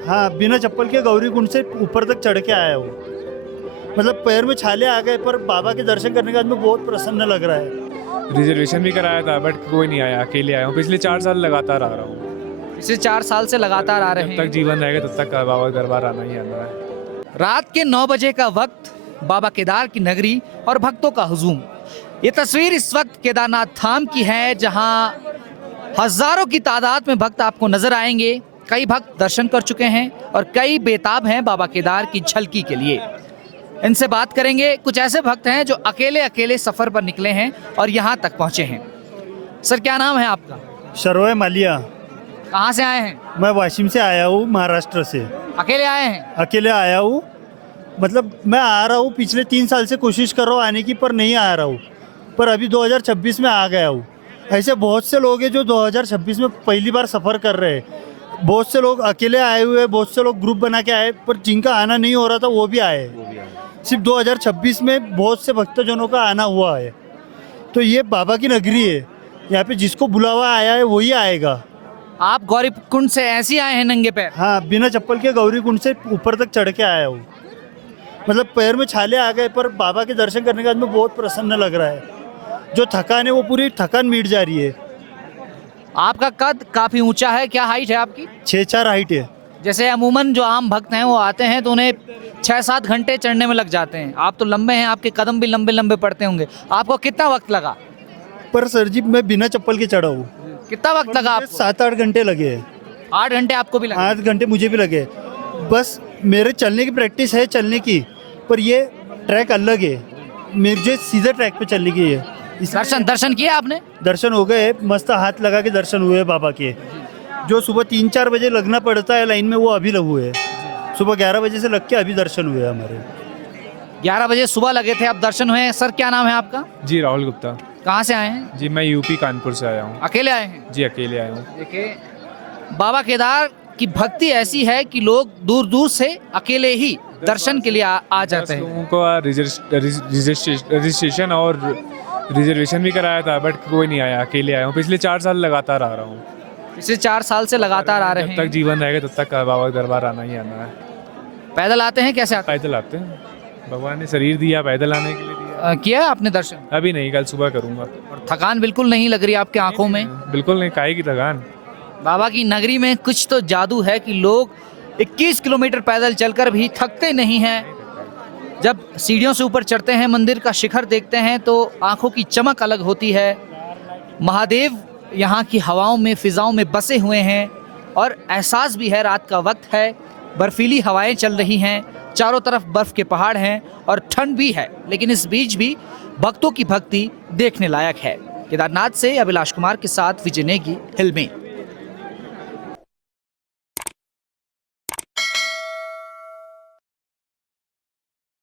हाँ, बिना चप्पल के गौरी कुंड से ऊपर तक चढ़ के आया हूँ। मतलब पैर में छाले आ गए, पर बाबा के दर्शन करने के बाद में बहुत प्रसन्न लग रहा है। रिजर्वेशन भी कराया था बट कोई नहीं आया, अकेले आया हूँ। पिछले 4 साल लगातार आ रहा हूँ। पिछले 4 साल से लगातार आ रहे जब तक हैं। जीवन रहेगा तब तक बाबा के दरबार आना ही आना है। रात के 9 बजे का वक्त, बाबा केदार की नगरी और भक्तों का हुजूम। ये तस्वीर इस वक्त केदारनाथ धाम की है, जहां हजारों की तादाद में भक्त आपको नजर आएंगे। कई भक्त दर्शन कर चुके हैं और कई बेताब हैं बाबा केदार की झलकी के लिए। इनसे बात करेंगे। कुछ ऐसे भक्त हैं जो अकेले अकेले सफर पर निकले हैं और यहाँ तक पहुँचे हैं। सर, क्या नाम है आपका? शरोय मालिया। कहाँ से आए हैं? मैं वाशिम से आया हूँ, महाराष्ट्र से। अकेले आए हैं? अकेले आया हूँ। मतलब मैं आ रहा हूँ, पिछले 3 साल से कोशिश कर रहा हूँ आने की, पर नहीं आ रहा हूँ। पर अभी 2026 में आ गया हूँ। ऐसे बहुत से लोग हैं जो 2026 में पहली बार सफ़र कर रहे हैं। बहुत से लोग अकेले आए हुए हैं, बहुत से लोग ग्रुप बना के आए, पर जिनका आना नहीं हो रहा था वो भी आए। सिर्फ 2026 में बहुत से भक्तजनों का आना हुआ है। तो ये बाबा की नगरी है, यहाँ पे जिसको बुलावा आया है वही आएगा। आप गौरी कुंड से ऐसे ही आए हैं नंगे पैर? हाँ, बिना चप्पल के गौरी कुंड से ऊपर तक चढ़ के आया हूँ। मतलब पैर में छाले आ गए, पर बाबा के दर्शन करने के बाद में बहुत प्रसन्न लग रहा है। जो थकान है वो पूरी थकान मिट जा रही है। आपका कद काफी ऊंचा है, क्या हाइट है आपकी? 6'4" हाइट है। जैसे अमूमन जो आम भक्त हैं वो आते हैं तो उन्हें 6-7 घंटे चढ़ने में लग जाते हैं। आप तो लंबे हैं, आपके कदम भी लंबे लंबे पड़ते होंगे। आपको कितना वक्त लगा? पर सर जी, मैं बिना चप्पल के चढ़ा हूँ। कितना वक्त लगा आपको? 7-8 घंटे लगे हैं। 8 घंटे आपको भी लगा? 8 घंटे मुझे भी लगे। बस मेरे चलने की प्रैक्टिस है, चलने की, पर ये ट्रैक अलग है। मुझे सीधे ट्रैक पे चलने की है। दर्शन किए आपने? दर्शन हो गए, मस्त हाथ लगा के दर्शन हुए बाबा के। जो सुबह 3-4 बजे लगना पड़ता है लाइन में, वो अभी लगे हुए है। सुबह 11 बजे से लग के अभी दर्शन हुए हमारे। 11 बजे सुबह लगे थे, अब दर्शन हुए। सर, क्या नाम है आपका? जी, राहुल गुप्ता। कहाँ से आए हैं? जी, मैं यूपी कानपुर से आया हूँ। अकेले आए हैं? जी, अकेले आया हूँ। देखिए, बाबा केदार की भक्ति ऐसी है कि लोग दूर दूर से अकेले ही दर्शन के लिए आ जाते हैं। लोगों को रजिस्ट्रेशन और रिजर्वेशन भी कराया था बट कोई नहीं आया, अकेले आया हूँ। पिछले 4 साल लगातार आ रहा हूँ। पिछले 4 साल से लगातार आ रहे जब तक हैं। जीवन रहेगा तब तक बाबा के दरबार आना ही आना है। पैदल आते हैं? कैसे आते पैदल आते हैं, भगवान ने शरीर दिया, पैदल आने के लिए दिया। हैं? किया है आपने दर्शन? अभी नहीं, कल सुबह करूँगा। और थकान बिल्कुल नहीं लग रही आपके आंखों में? बिल्कुल नहीं, काहे की थकान। बाबा की नगरी में कुछ तो जादू है कि लोग 21 किलोमीटर पैदल चलकर भी थकते नहीं हैं। जब सीढ़ियों से ऊपर चढ़ते हैं, मंदिर का शिखर देखते हैं तो आंखों की चमक अलग होती है। महादेव यहाँ की हवाओं में, फिजाओं में बसे हुए हैं और एहसास भी है। रात का वक्त है, बर्फीली हवाएं चल रही हैं, चारों तरफ बर्फ के पहाड़ हैं और ठंड भी है, लेकिन इस बीच भी भक्तों की भक्ति देखने लायक है। केदारनाथ से अभिलाष कुमार के साथ विजय नेगी, हिल में।